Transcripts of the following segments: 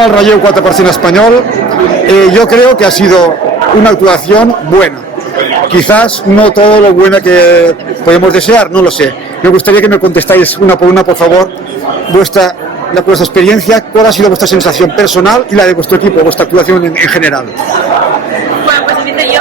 Anem al relleu 4% espanyol. Yo creo que ha sido una actuación buena. Quizás no todo lo buena que podemos desear, no lo sé. Me gustaría que me contestáis una por una, por favor, vuestra experiencia, cuál ha sido vuestra sensación personal y la de vuestro equipo, vuestra actuación en general. Bueno, pues empiezo yo.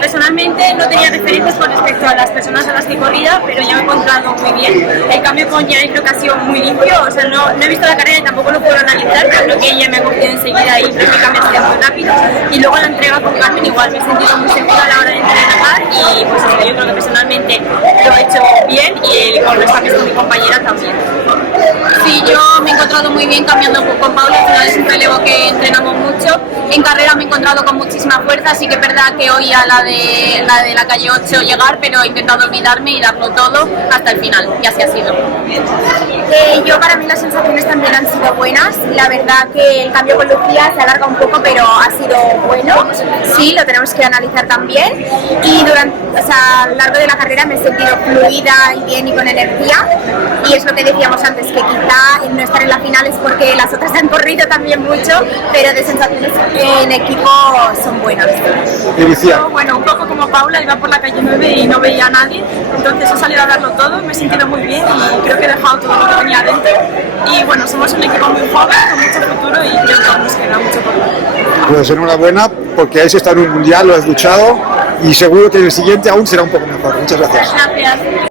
Personalmente no tenía referencias con respecto a las personas a las que corría, pero ya me he encontrado muy bien. El cambio con Jenny creo que ha sido muy limpio, o sea, no he visto la carrera y tampoco lo puedo analizar, pero creo que ella me ha cogido enseguida y prácticamente ha sido muy rápido. Y luego la entrega con Carmen igual me he sentido muy segura a la hora de entrenar y pues eso, yo creo que personalmente lo he hecho bien y con los cambios con mi compañera también. Sí, yo me he encontrado muy bien cambiando con Paula, al final es un relevo que entrenamos mucho. En carrera me he encontrado con muchísima fuerza, así que es verdad que hoy a la de la calle 8 llegar, pero he intentado olvidarme y darlo todo hasta el final, y así ha sido. Para mí las sensaciones también han sido buenas. La verdad que el cambio con Lucía se alarga un poco, pero ha sido bueno. Sí, lo tenemos que analizar también. Y a lo largo de la carrera me he sentido fluida y bien y con energía. Y es lo que decíamos antes, que quizá el no estar en la final es porque las otras han corrido también mucho, pero de sensaciones en equipo son buenas. Y Lucía. Bueno, un poco como Paula, iba por la calle 9 y no veía a nadie, entonces he salido a darlo todo, me he sentido muy bien y creo que he dejado todo lo que tenía dentro. Y bueno, somos un equipo muy joven, con mucho futuro y creo que aún nos queda mucho por ver. Pues enhorabuena, porque ahí se está en un mundial, lo has luchado y seguro que en el siguiente aún será un poco mejor. Muchas gracias. Gracias.